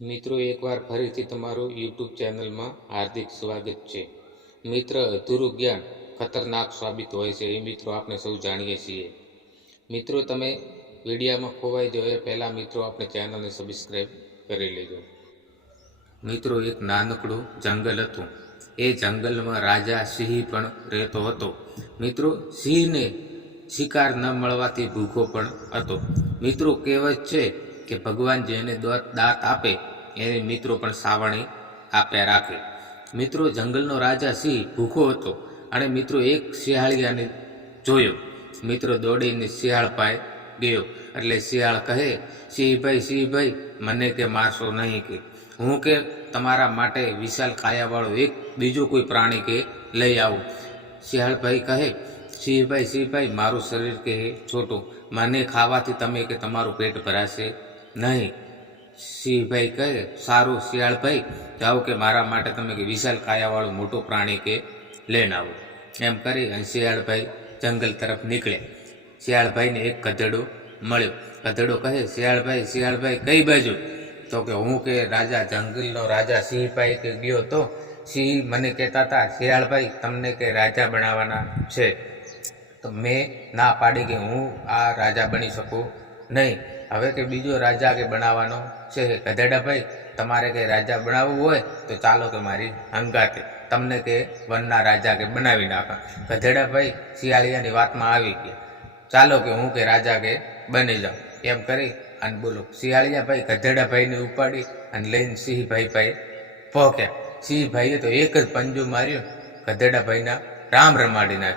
મિત્રો, એકવાર ફરીથી તમારું યુટ્યુબ ચેનલમાં હાર્દિક સ્વાગત છે. મિત્ર, અધૂરું જ્ઞાન ખતરનાક સાબિત હોય છે એ મિત્રો આપણે સૌ જાણીએ છીએ. મિત્રો, તમે વિડીયામાં ખોવાઈ જાઓ એ પહેલાં મિત્રો આપણે ચેનલને સબસ્ક્રાઈબ કરી લેજો. મિત્રો, એક નાનકડું જંગલ હતું. એ જંગલમાં રાજા સિંહ પણ રહેતો હતો. મિત્રો, સિંહને શિકાર ન મળવાથી ભૂખો પણ હતો. મિત્રો, કહેવત છે કે ભગવાન જેને દાંત આપે એને મિત્રો પણ સાવણી આપ્યા રાખે. મિત્રો, જંગલનો રાજા સિંહ ભૂખો હતો અને મિત્રો એક શિયાળિયાને જોયો. મિત્રો, દોડીને શિયાળ પાસે ગયો એટલે શિયાળ કહે, સિંહભાઈ મને કે મારશો નહીં, કે હું કે તમારા માટે વિશાળ કાયાવાળો એક બીજો કોઈ પ્રાણી કે લઈ આવું. શિયાળભાઈ કહે, સિંહભાઈ મારું શરીર કે છોટું, મને ખાવાથી તમે કે તમારું પેટ ભરાશે નહીં. સિંહભાઈ કહે, સારું શિયાળભાઈ, જાઓ કે મારા માટે તમે કે વિશાળ કાયાવાળું મોટું પ્રાણી કે લઈને આવો. એમ કરી અને શિયાળભાઈ જંગલ તરફ નીકળ્યા. શિયાળભાઈને એક ગધેડો મળ્યો. ગધેડો કહે, શિયાળભાઈ કઈ બાજુ? તો કે હું કે રાજા જંગલનો રાજા સિંહભાઈ કે ગયો તો સિંહ મને કહેતા હતા શિયાળભાઈ તમને કે રાજા બનાવવાના છે. તો મેં ના પાડી કે હું આ રાજા બની શકું નહીં. હવે કે બીજો રાજા કે બનાવવાનો છે. ગધેડાભાઈ તમારે કે રાજા બનાવવું હોય તો ચાલો કે મારી હંગાતે તમને કે વનના રાજા કે બનાવી નાખા. ગધેડાભાઈ શિયાળિયાની વાતમાં આવી ગયા. ચાલો કે હું કે રાજા કે બની જાઉં. એમ કરી અને બોલો શિયાળિયાભાઈ ગધેડાભાઈને ઉપાડી અને લઈને સિંહભાઈ પાસે પહોંચ્યા. સિંહભાઈએ તો એક જ પંજો માર્યો, ગધેડાભાઈના રામ રમાડી નાખ્યા.